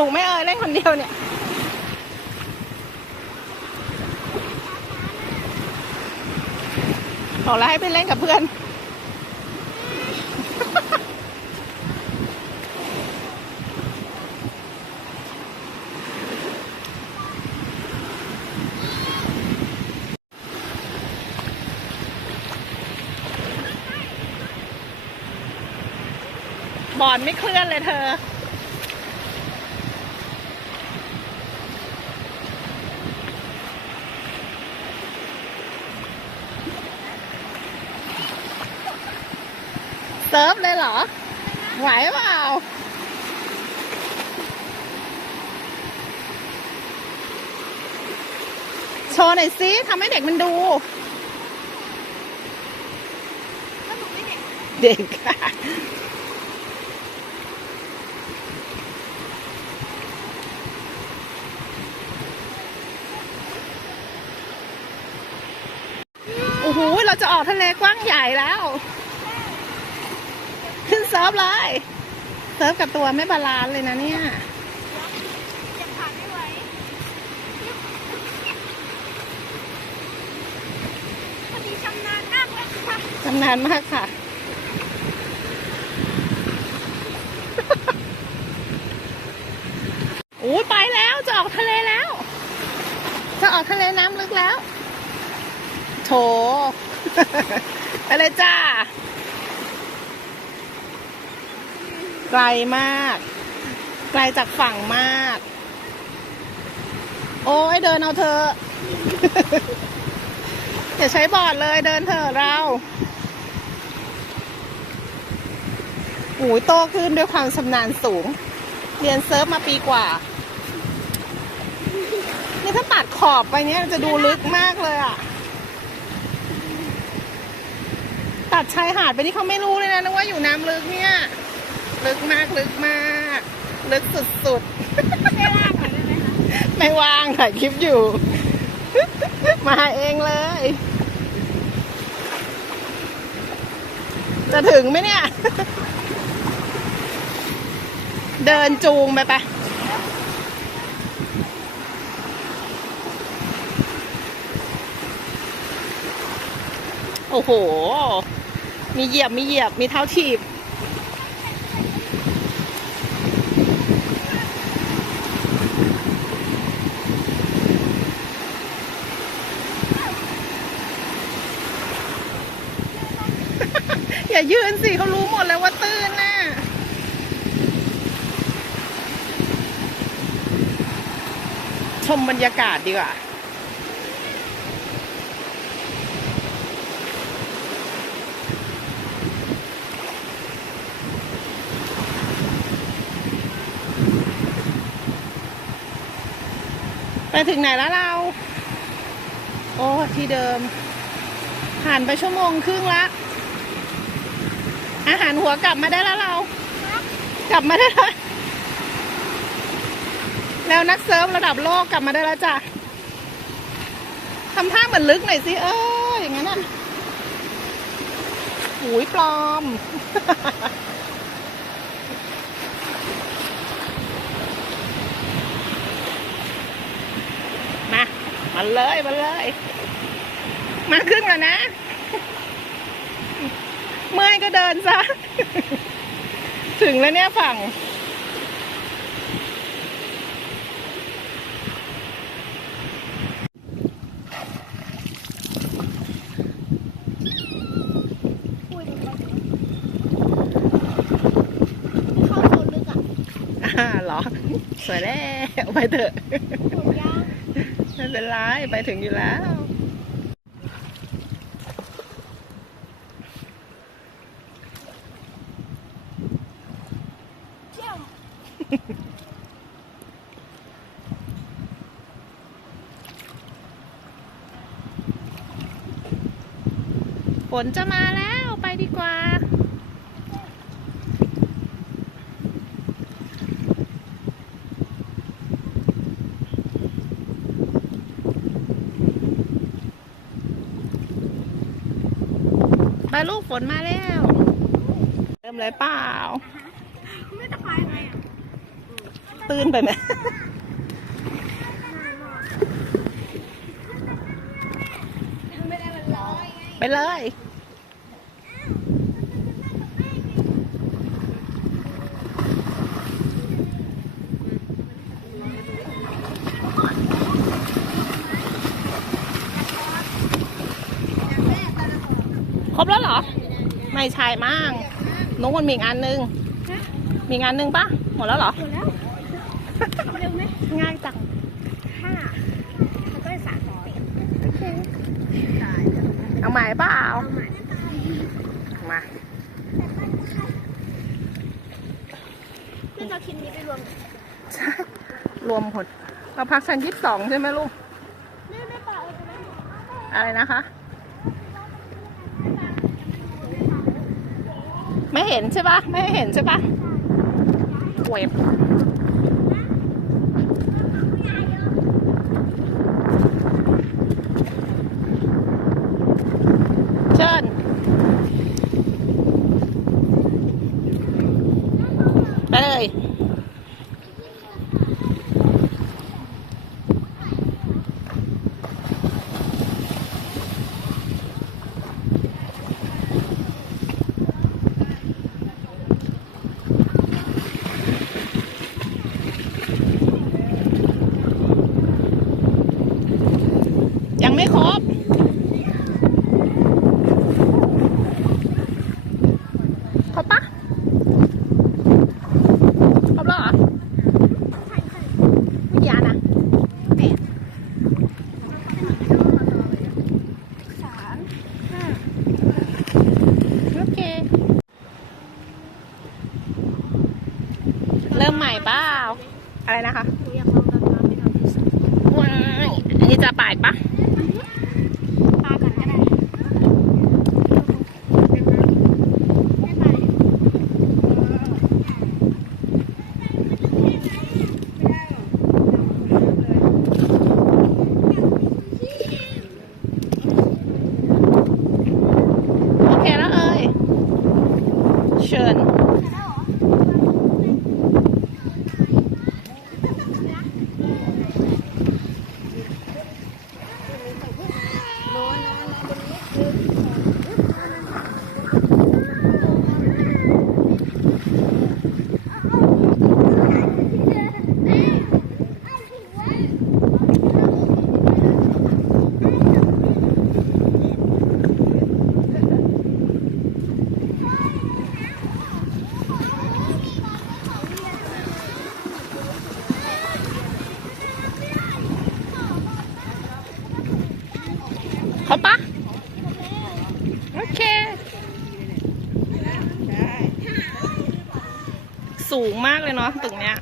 นุกไหม่เอ่ยเล่นคนเดียวเนี่ยบอกแล้วให้ไปเล่นกับเพื่อนบอร์ดไม่เคลื่อนเลยเธอ เซิร์ฟเลยเหรอ ไหวเปล่าโชว์หน่อยสิทำให้เด็กมันดู เด็กโอ้โห เราจะออกทะเลกว้างใหญ่แล้ว ขึ้นเซิร์ฟเลย เซิร์ฟกับตัวไม่บาลานซ์เลยนะเนี่ยยังผ่านไม่ไหวพอดีชำนาญมากเลยค่ะจำนานมากค่ะโอ้ยไปแล้วจะออกทะเลแล้ว จะออกทะเลน้ำลึกแล้ว โถ ไปเลยจ้า ไกลมาก ไกลจากฝั่งมาก โอ้ยเดินเอาเธออย่าใช้บอร์ดเลยเดินเถอะเราโอ้ยโตขึ้นด้วยความชำนาญสูง เรียนเซิร์ฟมาปีกว่า นี่ถ้าตัดขอบไปเนี้ยจะดูลึกมากเลยอะ ตัดชายหาดไปนี่เขาไม่รู้เลยนะนึกว่าอยู่น้ำลึกเนี่ย ลึกมากลึกมาก ลึกสุดไม่ว่างหน่อยได้ไหมคะๆไม่ว่างถ่ายคลิปอยู่ มาเองเลย จะถึงไหมเนี่ย เดินจูงไปไปโอ้โห มีเหยียบ มีเหยียบ มีเท้าถีบ อย่ายืนสิเขารู้หมดแล้วว่าตื้นน่ะชมบรรยากาศดีกว่าไปถึงไหนแล้วเรา โอ้ ที่เดิม ผ่านไปชั่วโมงครึ่งละ อาหารหัวกลับมาได้แล้วเรา กลับมาได้แล้วแล้วนักเซิร์ฟระดับโลกกลับมาได้แล้วจ้ะทำท่าเหมือนลึกหน่อยสิ เอออย่างนั้นอะหูยปลอม มา มาเลย มาเลย มาครึ่งแล้วนะ เมื่อยก็เดินซะ ถึงแล้วเนี่ยฝั่งพูดลงไปเข้าโซนลึกอะอ่าเหรอ สวยแล้ว ไปเถอะหนูย่างไม่เป็นไร ไปถึงอยู่แล้ว เที่ยว ฝนจะมาแล้วไปดีกว่า ไปลูกฝนมาแล้ว เริ่มเลยเปล่า ตื้นไปไหมไปเลยครบแล้วเหรอ ไม่ใช่มั่งน้องคนมีอีกอันนึง มีอีกอันนึงปะหมดแล้วเหรอหมดแล้ว เร็วไหมง่ายจังห้าแล้วก็สามสิบโอเคเอาใหม่เปล่าเอาใหม่มาเพื่อจะเอาคลิปนี้ไปรวมใช่รวมผลเราพักชั้นยี่สิบสองใช่ไหมลูกไม่ไม่ป่าเอาไปไหมอะไรนะคะ ไม่เห็นใช่ปะไม่เห็นใช่ปะเว็บเชิญไปเลย ยังไม่ครบ ครบปะครบแล้วเหรอไม่กี่อันอะแปด สามห้า โอเค เริ่ม ใหม่เปล่าอะไรนะคะหนูอยากลองดำน้ำไปหน่อยที่สุดว้ายอันนี้จะปาดปะ ปลาก่อนก็ได้ไม่ไป โอเคแล้วเอ่ยเชิญ ครบปะโอเค สูงมากเลยเนาะตึกเนี้ย